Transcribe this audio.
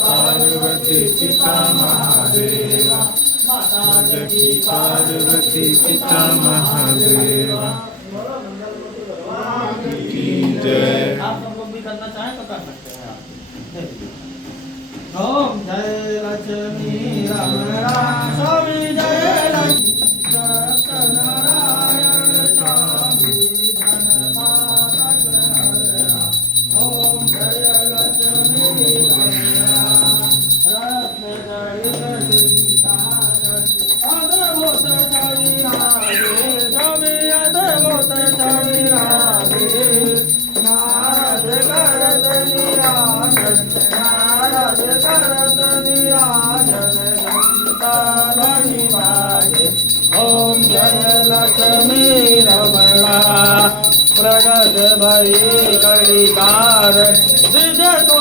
पार्वती पिता महादेवा माता जगी पार्वती पिता महादेवा की जय। आप लोग भी करना चाहें तो कर सकते हैं आप। ओम जय लक्ष्मी रमणा स्वामी जय लक्ष्मी सत्यनारायण स्वामी धनमाता जनहरा। ओम जय लक्ष्मी रमणा रत्न जडित सिंहासन अद्भुत जडिराजे स्वामी अद्भुत जडिराजे नारद करत निराजन नारद करत निराजन संतानी बाजे। ओम जय लक्ष्मी रमणा प्रगट भई कलिकार विजय को